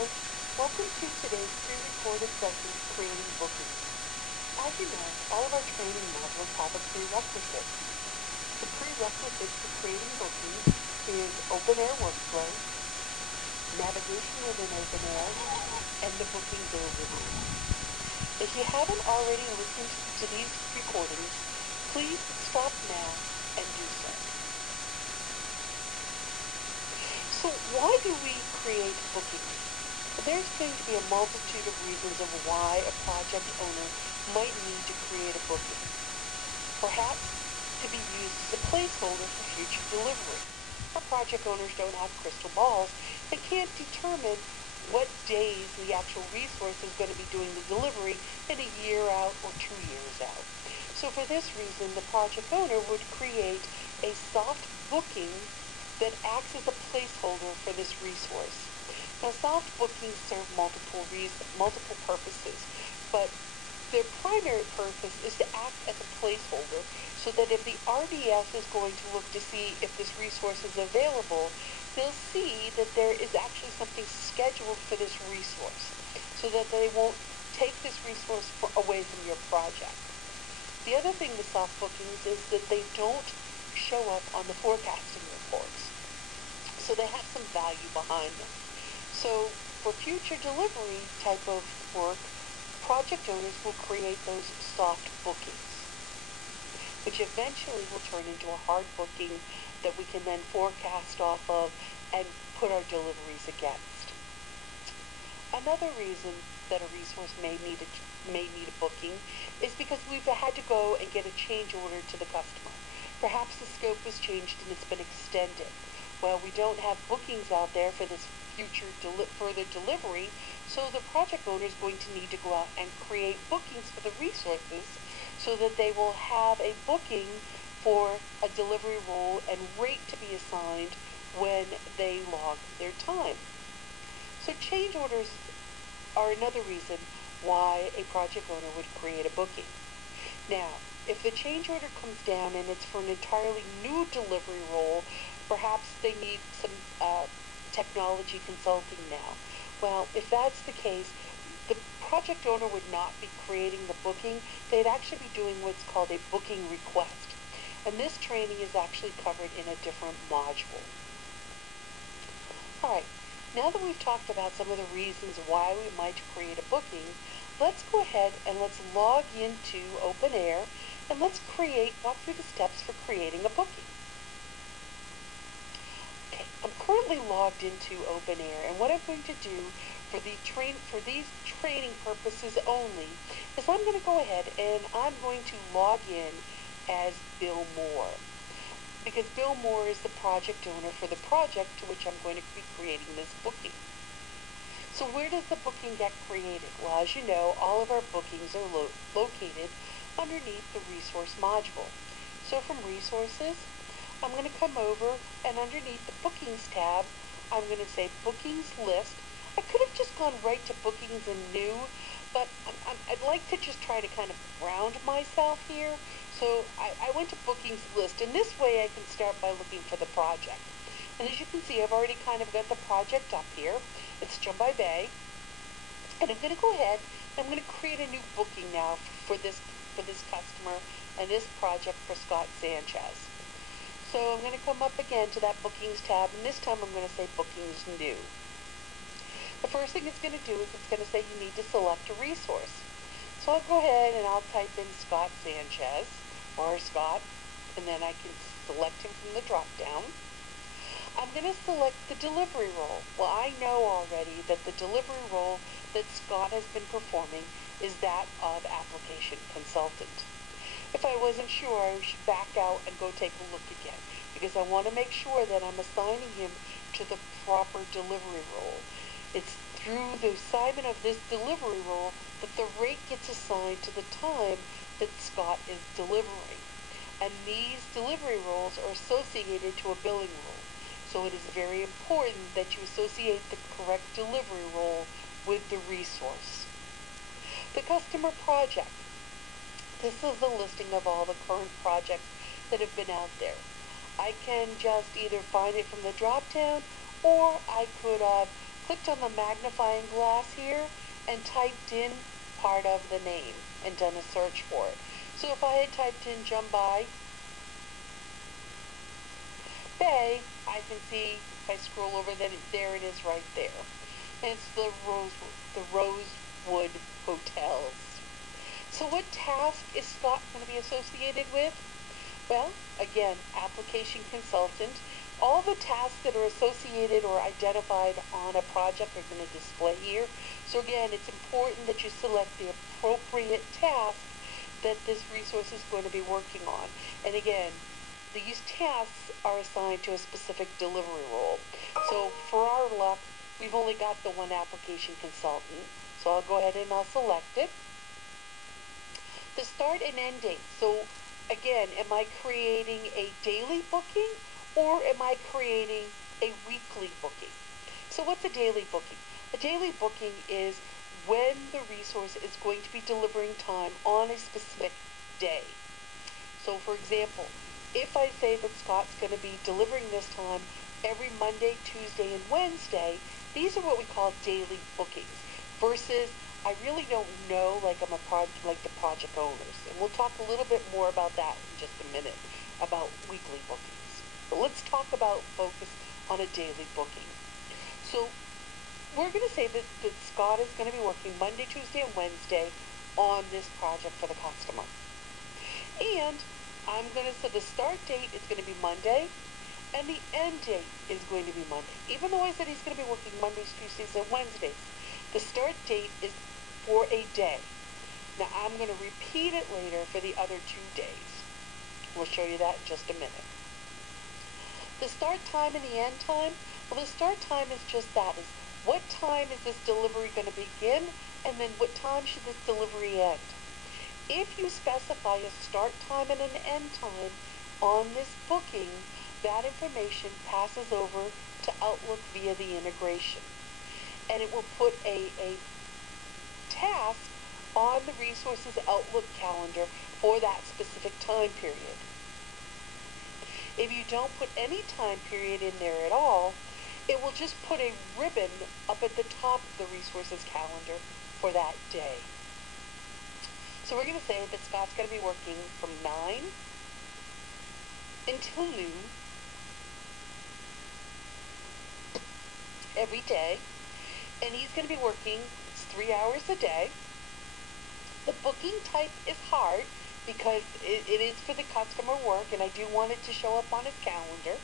and welcome to today's pre-recorded session, Creating Bookings. As you know, all of our training modules have a prerequisite. The prerequisite for creating bookings is open air workflow, navigation within open air, and the booking overview. If you haven't already listened to these recordings, please stop now and do so. So why do we create bookings? There's going to be a multitude of reasons of why a project owner might need to create a booking. Perhaps to be used as a placeholder for future delivery. Our project owners don't have crystal balls and can't determine what days the actual resource is going to be doing the delivery in a year out or 2 years out. So for this reason, the project owner would create a soft booking that acts as a placeholder for this resource. Now, soft bookings serve multiple purposes, but their primary purpose is to act as a placeholder so that if the RDS is going to look to see if this resource is available, they'll see that there is actually something scheduled for this resource so that they won't take this resource away from your project. The other thing with soft bookings is that they don't show up on the forecasting reports. So they have some value behind them. So for future delivery type of work, project owners will create those soft bookings, which eventually will turn into a hard booking that we can then forecast off of and put our deliveries against. Another reason that a resource may need a booking is because we've had to go and get a change order to the customer. Perhaps the scope was changed and it's been extended. Well, we don't have bookings out there for this future further delivery, so the project owner is going to need to go out and create bookings for the resources so that they will have a booking for a delivery role and rate to be assigned when they log their time. So change orders are another reason why a project owner would create a booking. Now, if the change order comes down and it's for an entirely new delivery role, perhaps they need some technology consulting now. Well, if that's the case, the project owner would not be creating the booking. They'd actually be doing what's called a booking request. And this training is actually covered in a different module. All right, now that we've talked about some of the reasons why we might create a booking, let's go ahead and let's log into Open Air and let's walk through the steps for creating a booking. Okay, I'm currently logged into Open Air, and what I'm going to do for these training purposes only is I'm going to go ahead and I'm going to log in as Bill Moore, because Bill Moore is the project owner for the project to which I'm going to be creating this booking. So where does the booking get created? Well, as you know, all of our bookings are located underneath the resource module. So from resources, I'm going to come over and underneath the bookings tab, I'm going to say bookings list. I could have just gone right to bookings and new, but I'd like to just try to kind of ground myself here. So I went to bookings list, and this way I can start by looking for the project. And as you can see, I've already kind of got the project up here. It's Jumbai Bay. And I'm going to go ahead and I'm going to create a new booking now for this customer and this project for Scott Sanchez. So I'm going to come up again to that bookings tab, and this time I'm going to say bookings new. The first thing it's going to do is it's going to say you need to select a resource. So I'll go ahead and I'll type in Scott Sanchez or Scott, and then I can select him from the drop down. I'm going to select the delivery role. Well, I know already that the delivery role that Scott has been performing is that of application consultant. If I wasn't sure, I should back out and go take a look again, because I want to make sure that I'm assigning him to the proper delivery role. It's through the assignment of this delivery role that the rate gets assigned to the time that Scott is delivering. And these delivery roles are associated to a billing role. So it is very important that you associate the correct delivery role with the resource. The customer project. This is the listing of all the current projects that have been out there. I can just either find it from the drop down, or I could clicked on the magnifying glass here and typed in part of the name and done a search for it. So if I had typed in Jumbai Bay, I can see if I scroll over that there it is right there. And it's the Rosewood Hotels. So what task is Scott going to be associated with? Well, again, application consultant. All the tasks that are associated or identified on a project are going to display here. So again, it's important that you select the appropriate task that this resource is going to be working on. And again, these tasks are assigned to a specific delivery role. So for our luck, we've only got the one application consultant. So I'll go ahead and I'll select it. The start and end date. So again, am I creating a daily booking or am I creating a weekly booking? So what's a daily booking? A daily booking is when the resource is going to be delivering time on a specific day. So for example, if I say that Scott's going to be delivering this time every Monday, Tuesday, and Wednesday, these are what we call daily bookings. Versus, I really don't know, like I'm a like the project owners, and we'll talk a little bit more about that in just a minute about weekly bookings. But let's talk about focus on a daily booking. So we're going to say that Scott is going to be working Monday, Tuesday, and Wednesday on this project for the customer. And so the start date is going to be Monday, and the end date is going to be Monday. Even though I said he's going to be working Mondays, Tuesdays, and Wednesdays, the start date is for a day. Now I'm going to repeat it later for the other 2 days. We'll show you that in just a minute. The start time and the end time, well, the start time is just that, is what time is this delivery going to begin, and then what time should this delivery end? If you specify a start time and an end time on this booking, that information passes over to Outlook via the integration. And it will put a task on the resource's Outlook calendar for that specific time period. If you don't put any time period in there at all, it will just put a ribbon up at the top of the resource's calendar for that day. So we're going to say that Scott's going to be working from 9 until noon every day. And he's going to be working 3 hours a day. The booking type is hard because it is for the customer work, and I do want it to show up on his calendar.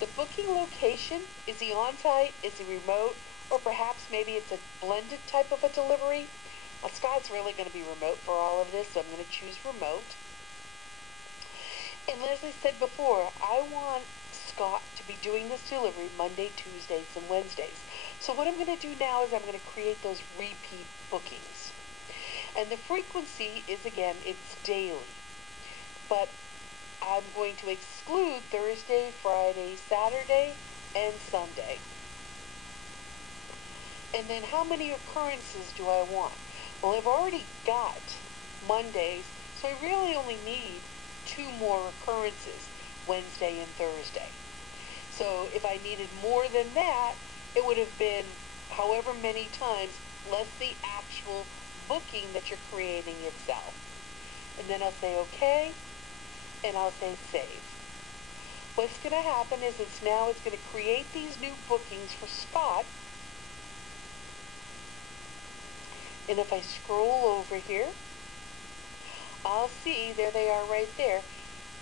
The booking location, is he on-site, is he remote, or perhaps maybe it's a blended type of a delivery. Well, Scott's really going to be remote for all of this, so I'm going to choose remote. And as I said before, I want Scott to be doing this delivery Monday, Tuesdays, and Wednesdays. So what I'm going to do now is I'm going to create those repeat bookings. And the frequency is, again, it's daily. But I'm going to exclude Thursday, Friday, Saturday, and Sunday. And then how many occurrences do I want? Well, I've already got Mondays, so I really only need 2 more occurrences, Wednesday and Thursday. So if I needed more than that, it would have been however many times less the actual booking that you're creating itself. And then I'll say OK, and I'll say save. What's going to happen is it's going to create these new bookings for Scott. And if I scroll over here, I'll see, there they are right there.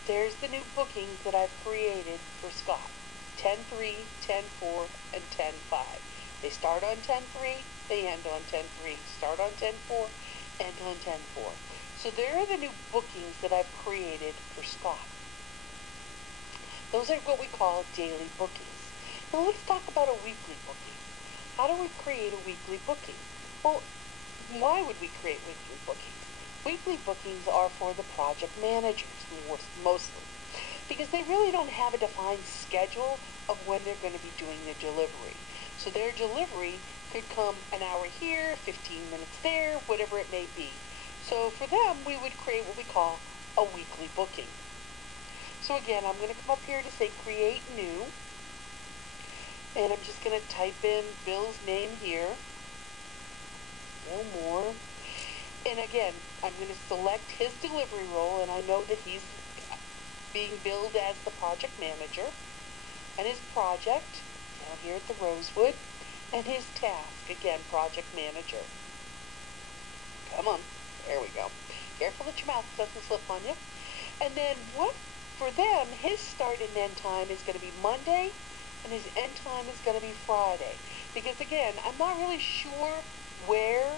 There's the new bookings that I've created for Scott. 10-3, 10-4, and 10-5. They start on 10-3, they end on 10-3. Start on 10-4, end on 10-4. So there are the new bookings that I've created for Scott. Those are what we call daily bookings. Now let's talk about a weekly booking. How do we create a weekly booking? Well, why would we create weekly bookings? Weekly bookings are for the project managers, mostly, because they really don't have a defined schedule of when they're going to be doing their delivery. So their delivery could come an hour here, 15 minutes there, whatever it may be. So for them, we would create what we call a weekly booking. So again, I'm going to come up here to say create new. And I'm just going to type in Bill's name here. Bill Moore. And again, I'm going to select his delivery role, and I know that he's being billed as the project manager. And his project, down here at the Rosewood, and his task, again, project manager. Come on, there we go. Careful that your mouth doesn't slip on you. And then what, for them, his start and end time is going to be Monday, and his end time is going to be Friday. Because again, I'm not really sure where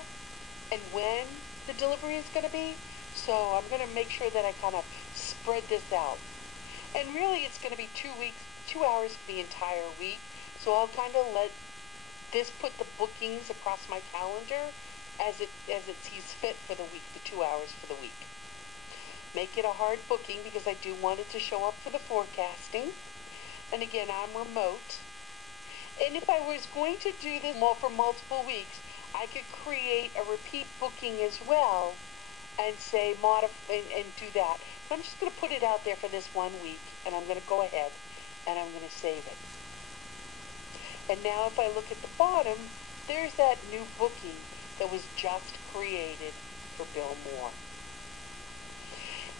and when the delivery is going to be, so I'm going to make sure that I kind of spread this out. And really, it's going to be 2 weeks, 2 hours for the entire week, so I'll kind of let this put the bookings across my calendar as it sees fit for the week, the 2 hours for the week. Make it a hard booking because I do want it to show up for the forecasting. And again, I'm remote. And if I was going to do this for multiple weeks, I could create a repeat booking as well and say and do that. But I'm just going to put it out there for this 1 week, and I'm going to go ahead and I'm going to save it. And now if I look at the bottom, there's that new booking that was just created for Bill Moore.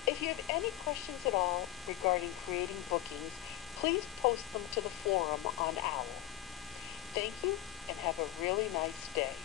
If you have any questions at all regarding creating bookings, please post them to the forum on OWL. Thank you, and have a really nice day.